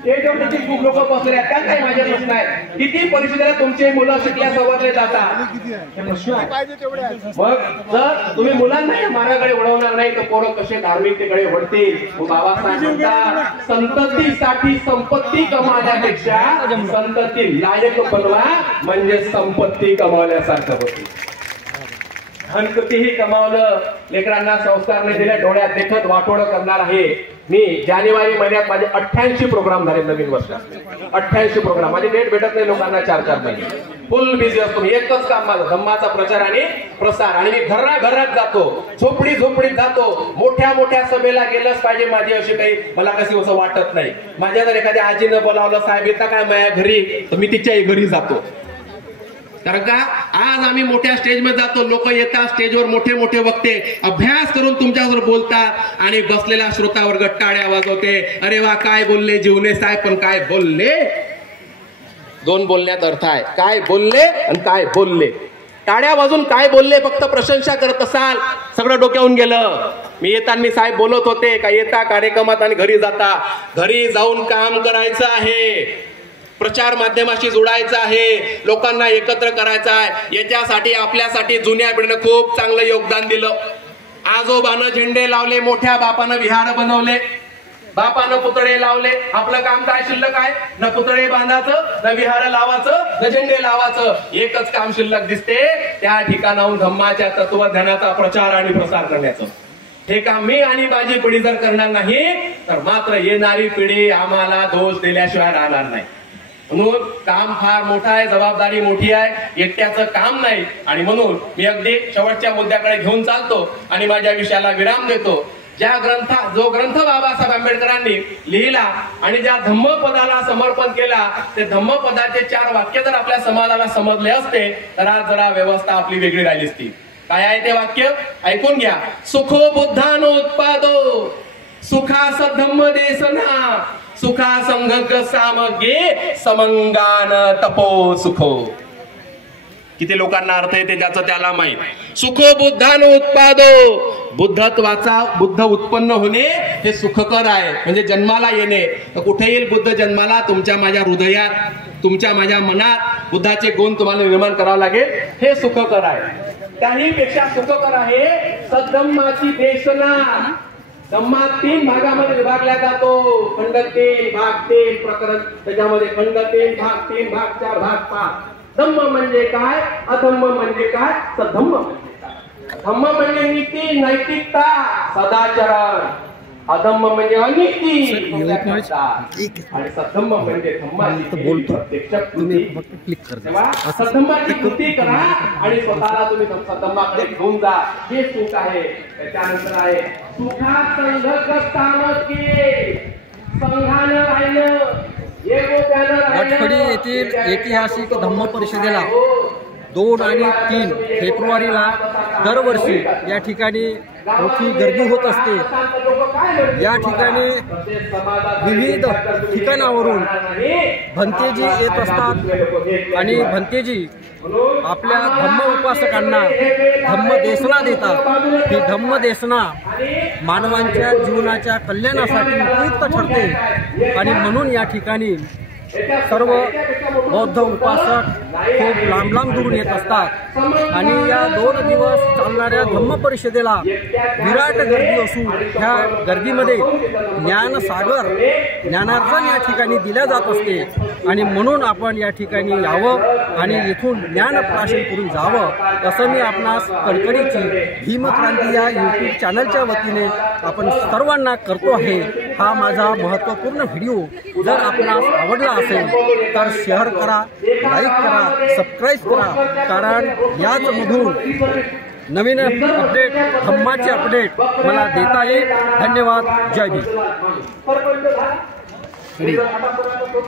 स्टेजवर खूप लोक बसले आहेत, त्या काही माझे प्रश्न आहेत. किती परिषदेला तुमचे मुलं शिकल्या सवरले जातात? मग जर तुम्ही मुलांना मार्गाकडे वळवणार नाही तर पोरं कसे धार्मिकतेकडे वळतील? बाबासाहेब म्हणतात संततीसाठी संपत्ती कमावण्यापेक्षा संतती लायक बनवा, म्हणजे संपत्ती कमावल्यासारखं होती. धन कितीही कमावलं, लेकरांना संस्कार नाही दिले, डोळ्यात देखत वाटोळ करणार आहे. मी जानेवारी महिन्यात माझे 88 प्रोग्राम झाले नवीन वर्षात. 88 प्रोग्राम. माझी डेट भेटत नाही लोकांना 4-4 महिने. फुल बिझी असतो. एकच काम माझं धम्माचा प्रचार आणि प्रसार. आणि मी घराघरात जातो, झोपडी झोपडीत जातो. मोठ्या मोठ्या सभेला गेलंच पाहिजे. माझी अशी काही मला कशी असं वाटत नाही. माझ्या जर एखाद्या आजीनं बोलावलं, साहेब येता काय माझ्या घरी, तर मी तिच्याही घरी जातो. कारण का आज आम्ही मोठ्या स्टेजमध्ये जातो, लोक येतात, स्टेजवर मोठे मोठे वक्ते अभ्यास करून तुमच्यावर बोलतात आणि बसलेला श्रोता वर्ग टाळ्या वाजवते. अरे वा काय बोलले जीवने साहेब. पण काय बोलले? दोन बोलण्यात अर्थ आहे. काय बोलले आणि काय बोलले. टाळ्या वाजून काय बोलले फक्त प्रशंसा करत असाल, सगळं डोक्यावरून गेलं. मी येताना मी साहेब बोलत होते का येता कार्यक्रमात आणि घरी जाता. घरी जाऊन काम करायचं आहे, प्रचार माध्यमाशी जोडायचं आहे, लोकांना एकत्र करायचं आहे. याच्यासाठी आपल्यासाठी जुन्या पिढीनं खूप चांगलं योगदान दिलं. आजोबानं झेंडे लावले, मोठ्या बापानं विहार बनवले, बापानं पुतळे लावले. आपलं काम काय शिल्लक आहे? न पुतळे बांधायचं, न विहार लावायचं, न झेंडे लावायचं. एकच काम शिल्लक दिसते, त्या ठिकाणाहून धम्माच्या तत्वज्ञानाचा प्रचार आणि प्रसार करण्याचं. हे काम मी आणि माझी पिढी जर करणार नाही तर मात्र येणारी पिढी आम्हाला दोष दिल्याशिवाय राहणार नाही. म्हणून काम फार मोठं आहे, जबाबदारी मोठी आहे, एकट्याचं काम नाही. आणि म्हणून मी अगदी शेवटच्या मुद्द्याकडे घेऊन चालतो आणि माझ्या विषयाला विराम देतो. जो ग्रंथ बाबासाहेब आंबेडकरांनी लिहिला आणि ज्या धम्मपदाला समर्पण केला, ते धम्मपदाचे 4 वाक्य जर आपल्या समाजाला समजले असते तर आज जरा व्यवस्था आपली वेगळी राहिली असती. काय आहे ते वाक्य? ऐकून घ्या. सुखो बुद्धानो उत्पादो, सुखास धम्म देसना, सुखा संघ सामगे समंगान तपो सुखो. किती लोकांना अर्थ येते ज्याचं त्याला माहित. सुखो बुद्धान उत्पादो, बुद्ध उत्पन्न होणे हे सुखकर आहे. म्हणजे जन्माला येणे. तर कुठे येईल बुद्ध जन्माला? तुमच्या माझ्या हृदयात, तुमच्या माझ्या मनात बुद्धाचे गुण तुम्हाला निर्माण करावं लागेल. हे सुखकर आहे. त्याही पेक्षा सुखकर आहे सद्धम्माची देशना. धम्मा 3 भागामध्ये विभागला जातो. खंड 3, भाग 3, प्रकरण त्याच्यामध्ये खंड 3, भाग 3, भाग 4, भाग 5. धम्म म्हणजे काय, अधम्म म्हणजे काय, सधम्म म्हणजे काय. धम्म म्हणजे नीती, नैतिकता, सदाचरण. अधम्म म्हणजे अनीती आणि सधम्म म्हणजे धम्माची सधम्माची कृती करा आणि स्वतःला तुम्ही सधम्माकडे घेऊन जा. हे सुख आहे. त्याच्यानंतर आहे सुखा संघ संघानं राहिलं. वटखडी येथील ऐतिहासिक धम्म परिषदेला 2 आणि 3 फेब्रुवारीला दरवर्षी या ठिकाणी मोठी गर्दी होत असते. या ठिकाणी विविध ठिकाणावरून भंतेजी येत असतात आणि भंतेजी आपल्या धम्म उपासकांना धम्मदेशना देतात. ही धम्मदेशना मानवांच्या जीवनाच्या कल्याणासाठी उपयुक्त ठरते आणि म्हणून या ठिकाणी सर्व बौद्ध उपासक खूप लांब लांब दूरून येत असतात. आणि या 2 दिवस चालणाऱ्या धम्म परिषदेला विराट गर्दी असून ह्या गर्दीमध्ये ज्ञानसागर, ज्ञानार्जन या ठिकाणी दिल्या जात असते. आणि म्हणून आपण या ठिकाणी यावं आणि इथून ज्ञानप्राशन करून जावं असं मी आपणास कळकळीची भीमक्रांती या यूट्यूब चॅनलच्या वतीने आपण सर्वांना करतो आहे. हा माझा महत्त्वपूर्ण व्हिडिओ जर आपणास आवडला असेल तर शेअर करा, लाईक करा, सबस्क्राईब करा. कारण याच मधून नवीन अपडेट, धम्माचे अपडेट मला देता येईल. धन्यवाद. जय भीम.